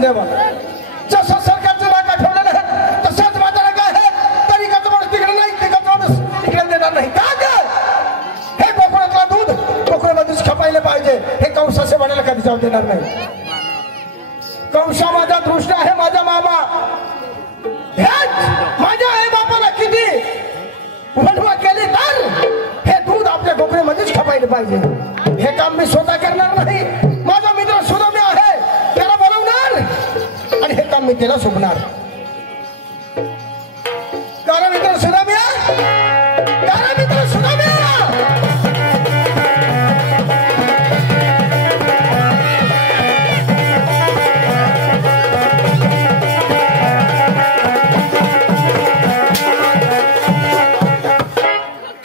नसून देवा जसं सरकारचं नाका ठेवलेलं आहे तसंच माझा नाका आहे. तरी कसं माणूस तिकडे नाही तिकडे माणूस तिकडे देणार नाही. का हे कोकणातला दूध कोकणामध्येच खपायला पाहिजे. हे कंसाचे म्हणायला कधी जाऊ देणार नाही. कंसा माझा दृष्ट आहे, माझा मामा. माझ्या आई बापाला किती वणवा केली तर हे दूध आपल्या कोकणामध्येच खपायला पाहिजे. हे काम मी स्वतः करणार नाही. माझा मित्र सुदाम्या आहे, त्याला बोलवणार आणि हे काम मी त्याला सोपणार. कारण मित्र सुदाम्या, कारण मित्र सुदाम्या.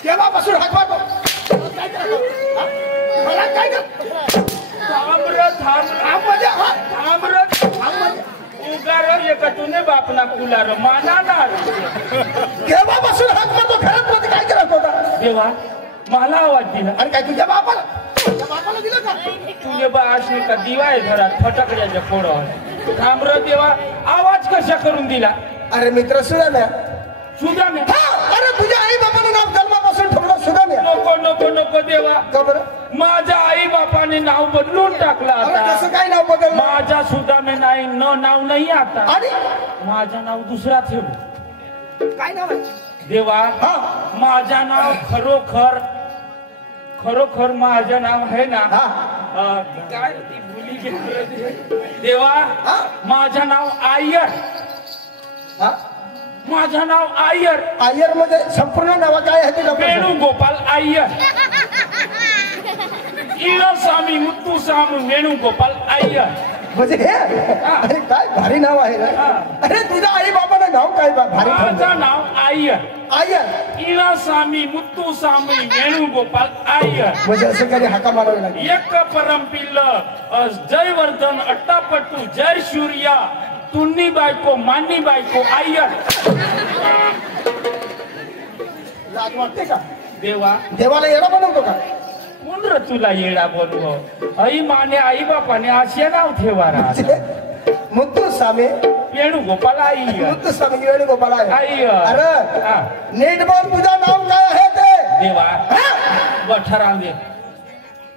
तेव्हापासून हात मारतो. मला काय बापना कुलार मानाणार केव्हापासून हात मारतो. घरात मध्ये काय करत होता देवा? मला आवाज दिला. आणि काय तुझ्या बापाला दिलं का? तुझे बा अशी का दिवा आहे घरात फटाकड्याच्या फोडावर. थांब रे देवा, आवाज कशा करून दिला? अरे मित्र सुदाम्या. सुदाम्या? अरे तुझ्या आई बापानं नाव जन्मापासून ठेवलं सुदाम्या. नको नको नको देवा. का बरं? माझ्या आई बापाने नाव बदलून टाकलं. आता कसं काय नाव बदललं? माझा सुदाम्या नाही, नाव नाही आता. आणि माझं नाव दुसरा ठेवलं. काय नाव आहे देवा? माझं नाव खरोखर खरोखर माझं नाव आहे ना, काय ती भुली गेली देवा. माझं नाव आयर. माझं नाव आयर. आयर मध्ये संपूर्ण नाव काय आहे ते? वेणुगोपाल आयर. स्वामी मुत्तू स्वामी वेणुगोपाल आयर. म्हणजे हे अरे काय भारी नाव आहे रे. अरे तुझ्या आई बाबाचं नाव काय भारी? माझं नाव आयर. आयर. स्वामी मुत्तू स्वामी वेणुगोपाल आयर. म्हणजे असं कधी हाका मारावे लागेल. एक परमपिल्ल जयवर्धन अट्टापट्टू जय सूर्या तुन्नी बायको मान्नी बायको आयर. लाज वाटते का देवा? देवाला येडा बनवतो का? कोण रे तुला येडा बनव? आई माने आई बापाने असे नाव ठेवारा. मुत्तू स्वामी वेणुगोपाल आयर. मुत्तू स्वामी वेणुगोपाल आयर. अरे नीट बोल, तुझं नाव काय आहे ते? देवा बठरांगे,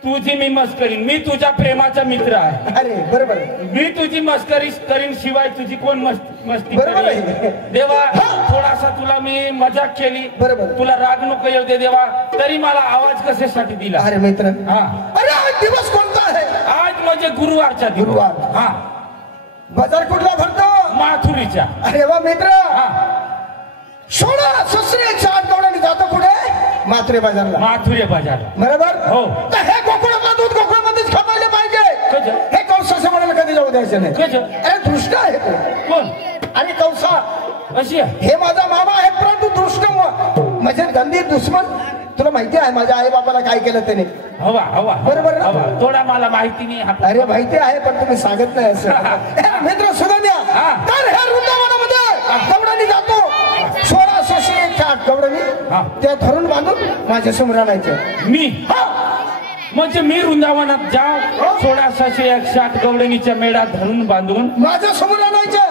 तुझी मी मस्करी. मी तुझ्या प्रेमाचा मित्र आहे. अरे बरोबर. मी तुझी मस्करी करीन, शिवाय तुझी कोण मस्ती बरोबर करीन? आहे. देवा थोडासा तुला मी मजाक केली. बरोबर. तुला राग नको येऊ दे देवा. तरी मला आवाज कशासाठी दिला? अरे मित्र, अरे आज दिवस कोणता आहे? आज म्हणजे गुरुवारचा दिवस. गुरुवार. बाजार कुठला भरतो? माथुरीचा. अरे वा मित्र, 16 108 गवळणी जातो कुठे? माथुरे बाजारला. माथुरे बाजार बरोबर. हो. तर हे कोकणातलं दूध कोकणामध्येच खपायला पाहिजे. हे कंसाचं म्हणायला कधी जाऊ द्यायचं नाही. अरे दृष्ट आहे तो. कोण? आणि कंसा अशी हे माझा मामा आहे, परंतु दृष्ट म्हणजे गंभीर दुश्मन. तुला माहिती आहे माझ्या आई बाबाला काय केलं त्याने? हवा हवा. बरोबर ना? थोडा मला माहिती नाही. अरे माहिती आहे पण तुम्ही सांगत नाही असं. मित्र सुदाम्या, तर ह्या वृंदावनामध्ये गवळणी जातो. 1608 गवळणी त्या धरून बांधून माझ्या समोर आणायचं. मी म्हणजे मी वृंदावनात जाऊ 1608 गवळणीच्या मेळा धरून बांधून माझ्या समोर आणायचं.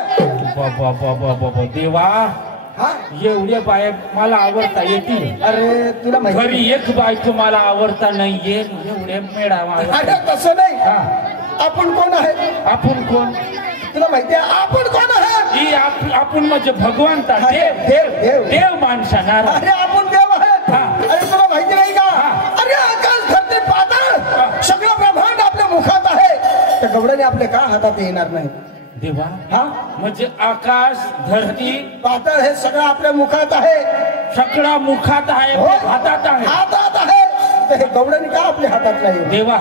देवा एवढ्या बाया मला आवडता येतील? अरे तुला माहिती घरी एक बायको मला आवडता नाहीये. एवढ्या मेळा. अरे तसं नाही. आपण कोण आहे? आपण कोण? तुला माहिती आहे आपण कोण आहे? आपण म्हणजे भगवंता. देव माणसाना. अरे आपण देव आहे. अरे तुला माहिती नाही का? अरे आकाश धरती पाताळ सगळं ब्रह्मांड आपल्या मुखात आहे. त्या गवळणी आपल्या का हातात येणार नाही? देवा म्हणजे आकाश धरती पाताळ हे सगळं आपल्या मुखात आहे. सगळं मुखात आहे, हातात आहे. हातात आहे. हे गवळणी का आपल्या हातात नाही? देवा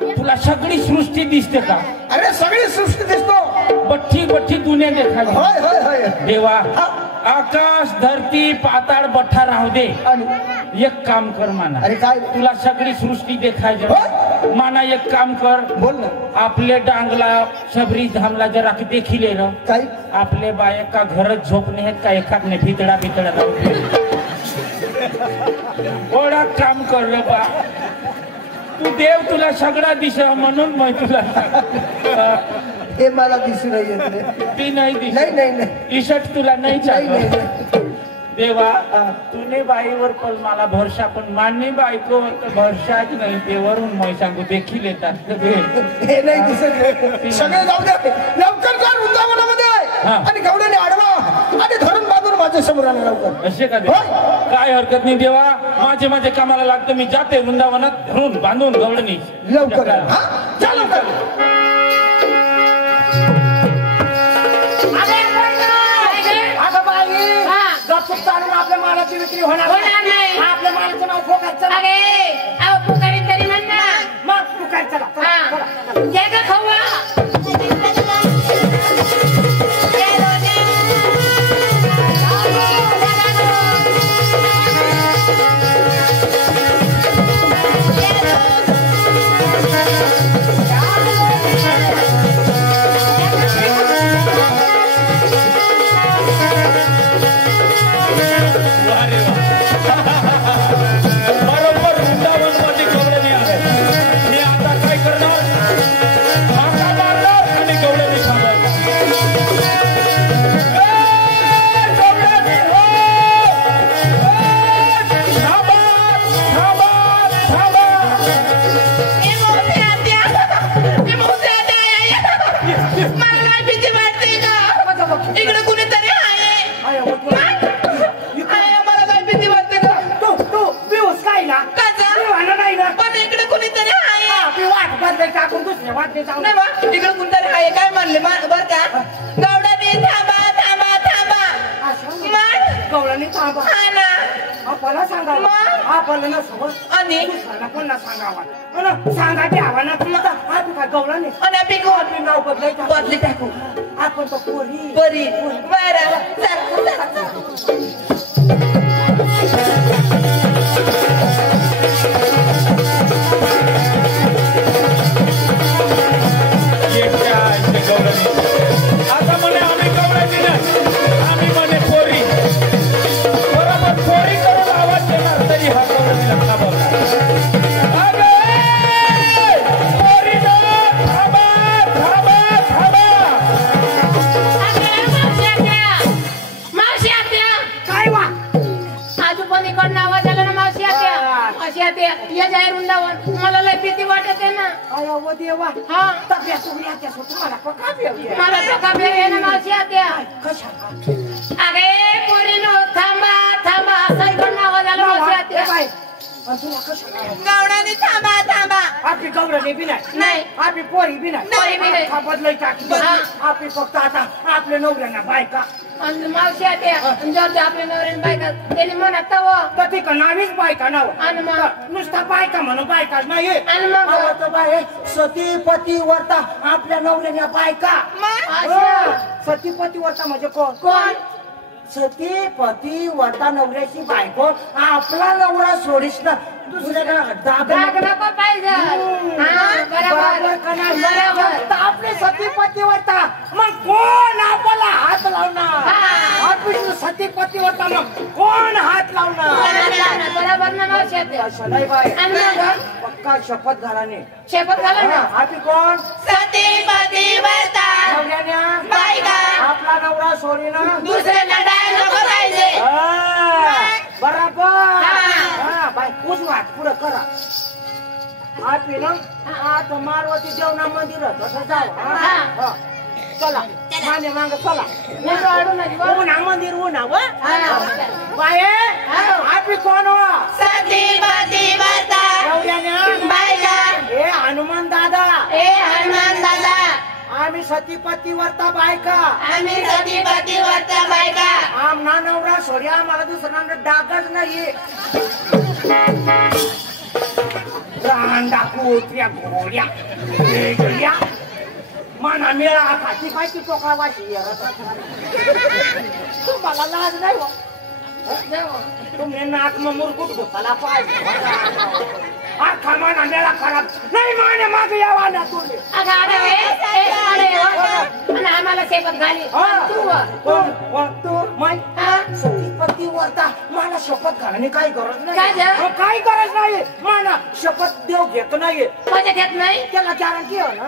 तुला सगळी सृष्टी दिसते का? अरे सगळी सृष्टी दिसतो. बठ्ठी बठ्ठी दुनिया देखावी. होय होय होय. देवा आकाश धरती पाताळ बठ्ठा राहू दे. एक काम कर माना. अरे काय? तुला सगळी सृष्टी देखायची माना. एक काम कर. बोल ना. आपले डांगला शबरी धामला जरा देखील ना काय आपले बाय का घरच झोपणे आहेत का एखादने भितडा भितडा ओढा काम कर रे बा. तू देव तुला सगळा दिसा म्हणून मग तुला हे मला दिसून येत नाही. ती नाही दिसत. नाही नाही नाही इशट तुला नाही नाही नाही चालत. नाही. देवा तुने बाईवर पण मला भरसा पण मान्य बायको भरसाच नाही देवरून मैं सांगू देखील येतात हे नाही दिसत. सगळे जाऊ द्या लवकर जा वृंदावनामध्ये आणि गवड्याने आडवा आणि धरून बांधून माझ्या समोर आला लवकर. असे का देवा? काय हरकत नाही देवा माझे कामाला लागतं मी जाते वृंदावनात धरून बांधून गवडणी लवकर जा लवकर. चालून आपल्या मालाची विक्री होणार नाही. आपल्या मालाचं नाव फोकायचं. अरे पुकारी तरी म्हणा मग फोकायचं. जय का खवा इकडे कोणतरी आहे काय म्हणले बर का गवडाने थांबा थांबा थांबा गवळणी थांबा. हा ना आपल्याला सांगावा आपल्याला ना समज आणि पुन्हा सांगावा सांगा द्यावा ना तुला. आपण काय गवळणी आणि पिकू आपले नाव बदली टाकू आपण तो पोरी बरी बरं आता म्हणे आम्ही गवळणी नाही आम्ही म्हणे पोरी बरोबर पोरी करून आवाज देणार तरी हा गवळणीला थांबवणार. मला लय भीती वाटत आहे ना. देवा हा तुम्हाला पका मला धोका आहे ना मावशी आत्या. कशा अरे पोरीनो थांबा थांबा असं इकडून आवाज आला मावशी आत्या. गवडाने थांबा थांबा आपली गवळणी बी नाही आपली पोरी बी पोरी बी नाही. बदलाय टाकली आपली फक्त आता आपल्या नवऱ्यांना बायका आणि मावशी आत्या जर आपल्या नवऱ्याने बायका त्याने म्हणत तर ती का नावीच बायका नाव आणि मग नुसता बायका म्हणून बायका नाही आणि मग बाय सती पती वर्ता आपल्या नवऱ्याच्या बायका. सतीपती वर्ता म्हणजे कोण कोण सती पती वर्ता नवऱ्याची बायको आपला नवरा सोडीस ना दुसऱ्याला दाग नको पाहिजे. बरोबर आपले सतीपती वर्ता मग कोण आपला हात लावणार. आपली सतीपती वर्ता मग कोण हात लावणार. बरोबर ना मावशी आत्या. नाही बाय आणि मग पक्का शपथ घालाने शपथ घाला ना. आपली कोण सतीपती वर्ता नवऱ्याने बायका आपला नवरा सोडीना दुसऱ्याला डाय नको पाहिजे. बरोबर बाय उजवाट पुढं करा. आपली ना आता मारवती देवना मंदिर तसं जाऊ. चला माने माग चला उन्हा मंदिर उन्हा बाय आपली कोण सतीपती वर्ता नवऱ्याने बायका हे हनुमान दादा हे हनुमान दादा आम्ही सतीपती वर्ता बायका आम्ही सतीपती वर्ता बायका आमना नवरा सोड्या आम्हाला दुसरा डागच नाही. डाकू त्या घोड्या वेगळ्या मना मेळा खाती पाहिजे टोका वाशी तुम्हाला लाज नाही हो. तुम्ही नाक मग मुरकुट घोताला पाहिजे. आखा मना मेळा खराब नाही माने माग यावा ना तुम्ही. आम्हाला शपथ घाली तू सतीपती वर्ता मला शपथ घालणे काही गरज नाही. काही गरज नाही. मला शपथ देव घेत नाहीये माझ्या घेत नाही त्याला गॅरंटी हो ना.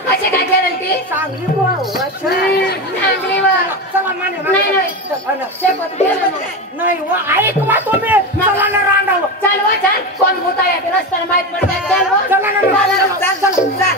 कशी काय केलं ती चांगली बोल चांगली वर चला माने नाही नाही व ऐक वा तुम्ही मला ना रांडाव चाल व चाल कोण भूता येते रस्त्याला माहित पडतात चाल व चला ना चाल चल चल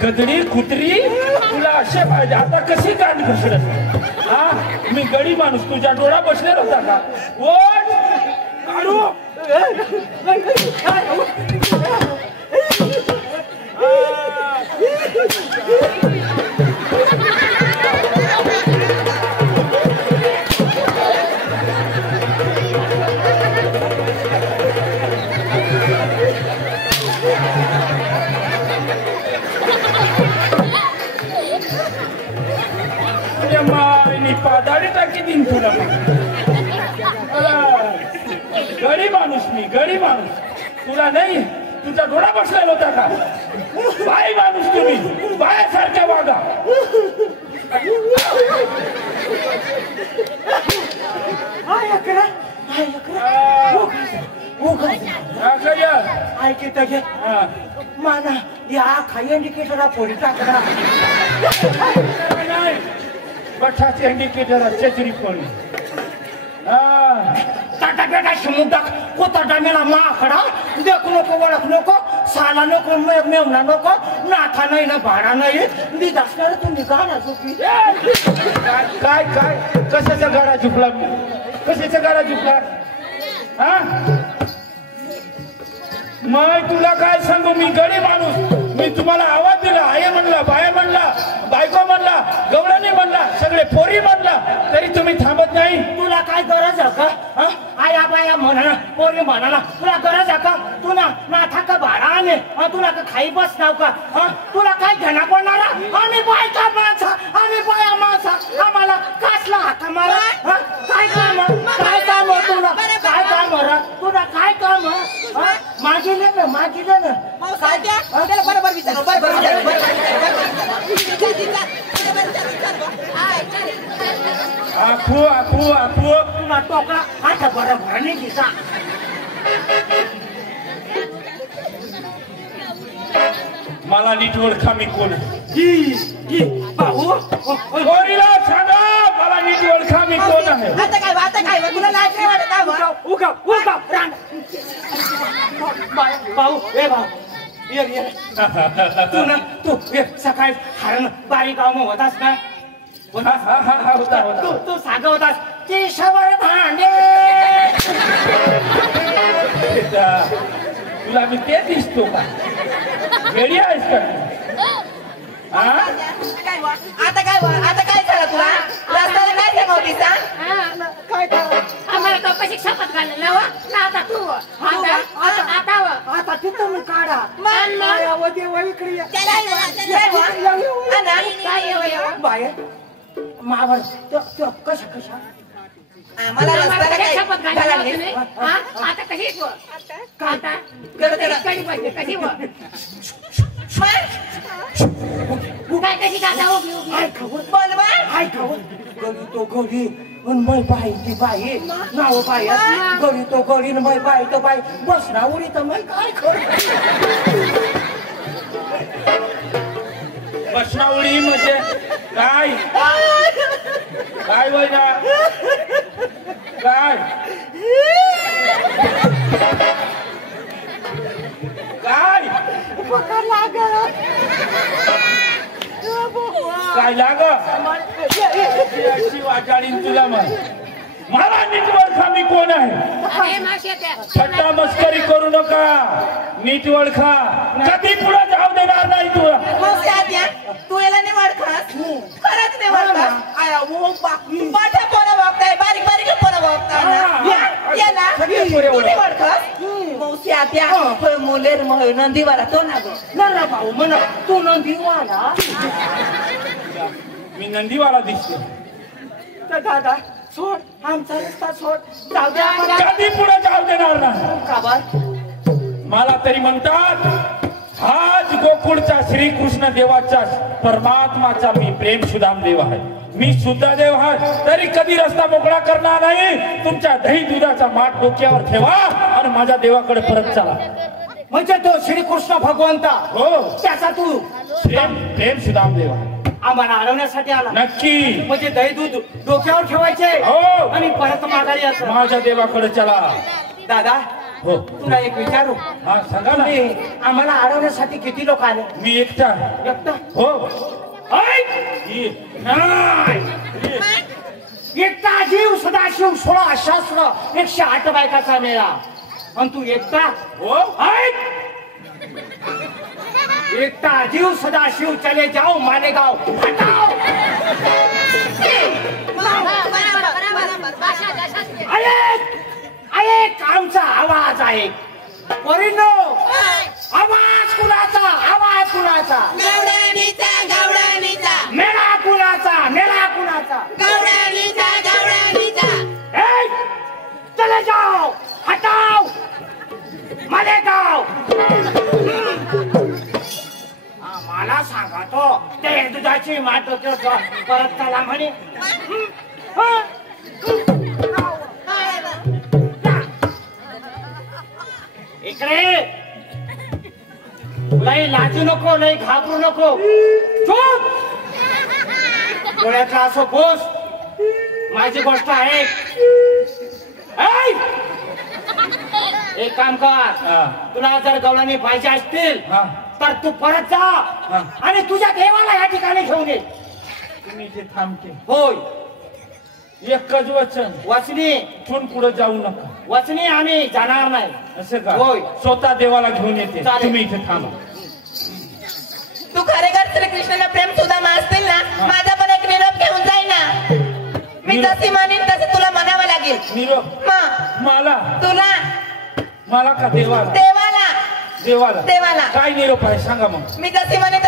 गदडी कुत्री तुला असे पाहिजे आता कशी गाणी घसरत हा मी गडी माणूस तुझ्या डोळा बसलेला होता का ओढ काढू पादाडी टाकी दिन तुला गडी माणूस मी गडी माणूस तुला नाही तुझा डोळा बसलेला होता का बाय माणूस तुम्ही बायासारख्या वागा माना या खाई इंडिकेटर पोरी टाकला बठाचे इंडिकेटर चेचरी पण टाटा बेटा समुद्रात कोता मेला माकडा देखू नको ओळख नको साला नको मेवना नको नाथा नाही ना भाडा नाही मी असणार तुम्ही गाणा चुकली काय काय कशाचा गाडा चुकला कशाचा गाडा चुकला हा मग तुला काय सांगू मी गडी माणूस मी तुम्हाला आवाज दिला आय म्हणला बाया म्हणला बायको म्हणला गवळणी म्हणला सगळे पोरी म्हणला तरी तुम्ही थांबत नाही तुला काय गरज आहे का आया बाया म्हणा पोरी म्हणाला तुला गरज आहे का तुला नाथा का भाडा आले तुला का खाई बस नाव का तुला काय घेणा पडणारा आम्ही बायका माणसा आम्ही बाया माणसा आम्हाला कसला हाका मारा काय काम तुला काय काम तुला काय काम मागिले ना बरोबर विचार आपू आपू आपू तुला टोकला आता बरोबर नाही दिसा मला नीट ओळखा मी कोण भाऊ पोरीला सांगा मला नीट ओळखा मी कोण आहे आता काय तुला लाज नाही वाटत का उगा भाऊ ए भाऊ ये तू ना तू सकाळी हरण बारी गाव मग होतास ना होता तू सागं होतास केशवर भांडे तुला मी ते दिसतो का वेळी आहेस का आता काय झालं तुला रस्त्याला काय सांगवती सांग काय आम्हाला कपाशी शपथ घाललं ना आता तू आता तिथं मी काढा बाहेर मावर कशा आम्हाला रस्त्याला काय शपथ घालली आता कशी आता कशी कशी दादा उभी उभी काय खबर बोलवा काय खबर गरी तो गरी आणि मै बाई ती बाई नाव बाई गरी तो गरी आणि मै बाई तो बाई बस ना उरी तर मै काय खबर बसनावळी म्हणजे काय काय वैना काय काय काय लाग वाटाळीन तुला मग मला नीट ओळखा मी कोण आहे अरे मावशी त्या थट्टा मस्करी करू नका नीट ओळखा कधी पुढे जाऊ देणार नाही तुला तू याला नाही वाढखास खरंच नाही वाढखास आया वो मोठ्या पोरं बघताय बारीक बारीक पोरं बघताय याला तू नाही वाढखास मौसी आत्या मुलेर नंदीवाला तो ना गो ना भाऊ म्हणा तू नंदीवाला मी नंदीवाला दिसतो तर दादा सोड आमचा रस्ता सोड जाऊ द्या मला कधी पुढे जाऊ देणार नाही का बर मला तरी म्हणतात हाच गोकुळचा श्रीकृष्ण देवाचा परमात्माचा मी प्रेम सुदाम देव आहे मी सुद्धा देव आहे तरी कधी रस्ता मोकळा करणार नाही तुमच्या दही दुधाचा माठ डोक्यावर ठेवा आणि माझ्या देवाकडे परत चला म्हणजे तो श्रीकृष्ण भगवंता हो त्याचा तू प्रेम सुदाम देव आहे आम्हाला अडवण्यासाठी आला नक्की म्हणजे दही दूध डोक्यावर ठेवायचे हो आणि परत माघारी यायचं माझ्या देवाकडे चला दादा हो तुला एक विचारू हा सांगा ना आम्हाला अडवण्यासाठी किती लोक आले मी एकटा एकटा हो नाही एकटा जीव सदाशिव 16 शास्त्र 108 बायकाचा मेळा आणि तू एकटा हो एकटा जीव सदाशिव चले जाओ मालेगाव हटाओ अरे आमचा आवाज आहे परिणो आवाज कुणाचा गवळणीचा मेळा कुणाचा गवळणीचा चले जाओ हटाओ मालेगाव मला सांगा तो ते दुधाची माठ परत चला म्हणे इकडे लई लाजू नको लई घाबरू नको चुप डोळ्यातला असो बोस माझी गोष्ट आहे एक काम कर तुला जर गवळणी पाहिजे असतील तर तू परत जा आणि तुझ्या देवाला या ठिकाणी घेऊन ये तुम्ही इथे थांबते होय एकच वचन वचनी इथून पुढे जाऊ नका वचनी आम्ही जाणार नाही असं का होय स्वतः देवाला घेऊन येते चालेल. तुम्ही इथे थांबा तू खरेखर श्रीकृष्णाला प्रेम सुद्धा असतील ना माझा पण एक निरोप घेऊन जाई ना मी जशी म्हणेन तसं तुला म्हणावं लागेल निरोप मला तुला का देवाला देवाला देवाला देवाला काय निरोप आहे सांगा मग मी जशी म्हणेन